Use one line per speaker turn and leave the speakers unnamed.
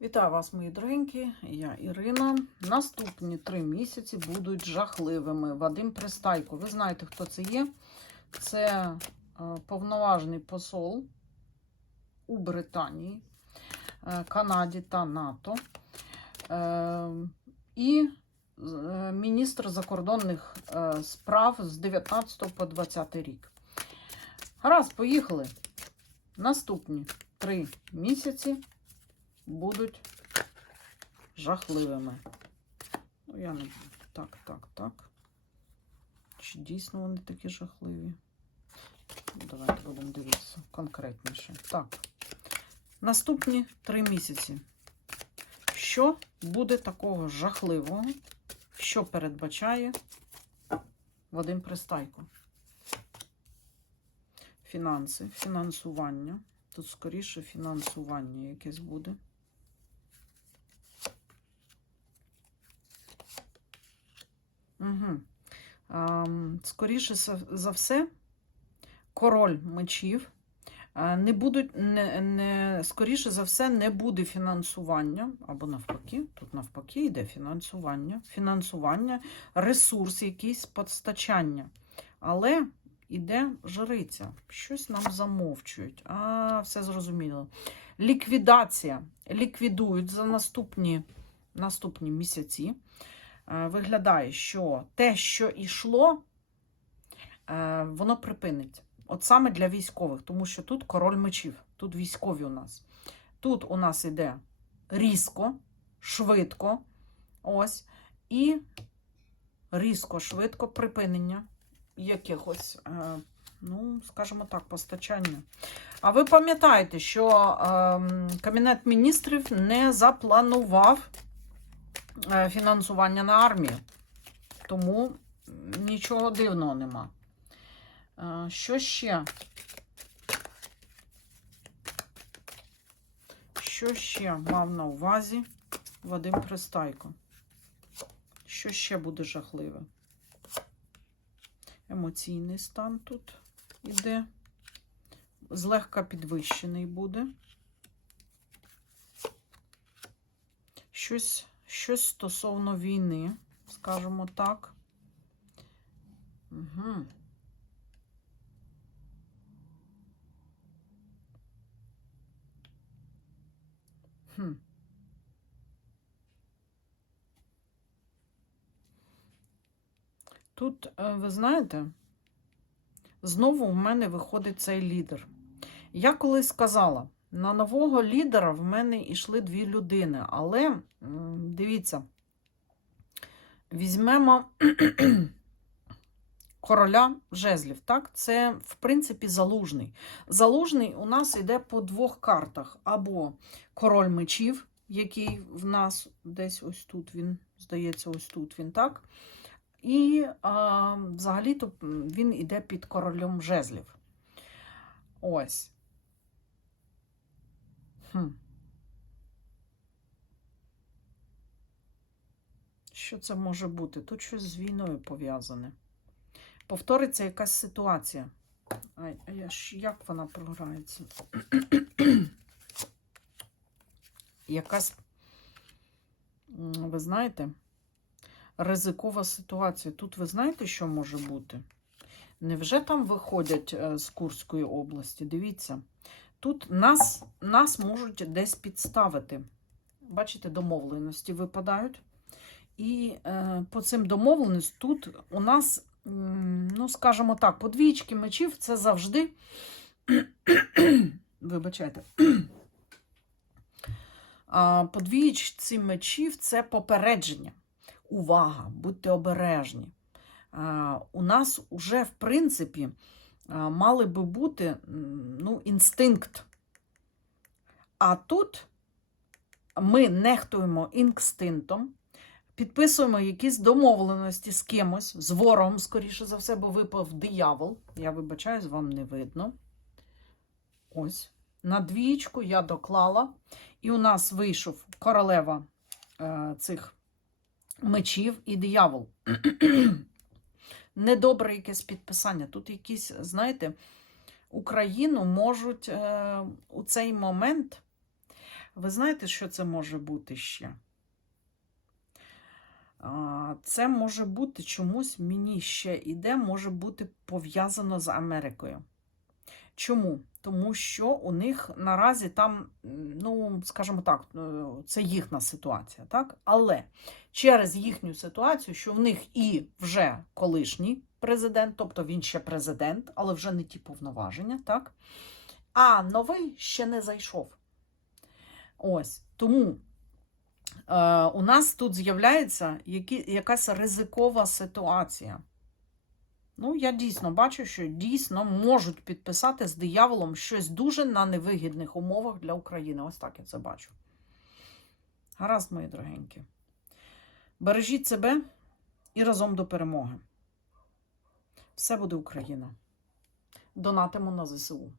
Вітаю вас, мої дорогенькі. Я Ірина. Наступні три місяці будуть жахливими. Вадим Пристайко. Ви знаєте, хто це є? Це е, повноважний посол у Британії, е, Канаді та НАТО. Е, І міністр закордонних справ з 19 по 20 рік. Гаразд, поїхали. Наступні три місяці будуть жахливими. Ну, я не так, так, так. Чи дійсно вони такі жахливі? Давайте будемо дивитися конкретніше. Так. Наступні три місяці. Що буде такого жахливого, що передбачає Вадим Пристайко? Фінанси, фінансування. Тут скоріше фінансування якесь буде. Угу. Скоріше за- все, король мечів. Не будуть, не, не, скоріше за все, не буде фінансування, або навпаки, тут навпаки йде фінансування, фінансування, ресурс, якийсь постачання. Але іде жриця. Щось нам замовчують. А, все зрозуміло. Ліквідація. Ліквідують за наступні, наступні місяці. Е, Виглядає, що те, що йшло, е, воно припинить. От саме для військових, тому що тут король мечів, тут військові у нас. Тут у нас іде різко, швидко, ось, і різко, швидко припинення якихось, е, ну, скажімо так, постачання. А ви пам'ятаєте, що е, Кабінет міністрів не запланував фінансування на армію, тому нічого дивного нема. Е, Що ще? Що ще мав на увазі Вадим Пристайко? Що ще буде жахливе? Емоційний стан тут іде. Злегка підвищений буде. Щось, щось стосовно війни, скажімо так. Угу. Хм. Тут, е, ви знаєте, знову в мене виходить цей лідер. Я колись сказала, на нового лідера в мене йшли дві людини, але дивіться, візьмемо короля жезлів. Так, це, в принципі, залужний. Залужний у нас йде по двох картах: або король мечів, який в нас десь ось тут він, здається, ось тут він так. І а, взагалі-то він іде під королем жезлів. Ось. Хм. Що це може бути? Тут щось з війною пов'язане. Повториться якась ситуація. А а я ж як вона програється? якась, ви знаєте, ризикова ситуація. Тут ви знаєте, що може бути? Невже там виходять е, з Курської області? Дивіться, тут нас, нас можуть десь підставити. Бачите, домовленості випадають. І е, по цим домовленостям тут у нас, ну, скажімо так, по двічки мечів це завжди. Вибачайте. А, По двічці мечів це попередження. Увага, будьте обережні. У нас уже, в принципі, мали би бути ну, інстинкт. А тут ми нехтуємо інстинктом, підписуємо якісь домовленості з кимось, з ворогом, скоріше за все, бо випав диявол. Я вибачаюсь, вам не видно. Ось. На двічку я доклала, і у нас вийшов королева е, цих мечів і диявол. Недобре якесь підписання. Тут якісь, знаєте, Україну можуть е, у цей момент Ви знаєте, що це може бути ще? Це може бути чомусь мені ще іде, може бути пов'язано з Америкою. Чому? Тому що у них наразі там, ну, скажімо так, е, це їхня ситуація, так? Але через їхню ситуацію, що в них і вже колишній президент, тобто він ще президент, але вже не ті повноваження, так? А новий ще не зайшов. Ось тому е, у нас тут з'являється якась ризикова ситуація. Ну, я дійсно бачу, що дійсно можуть підписати з дияволом щось дуже на невигідних умовах для України. Ось так я це бачу. Гаразд, мої дорогенькі. Бережіть себе і разом до перемоги. Все буде Україна. Донатимо на ЗСУ.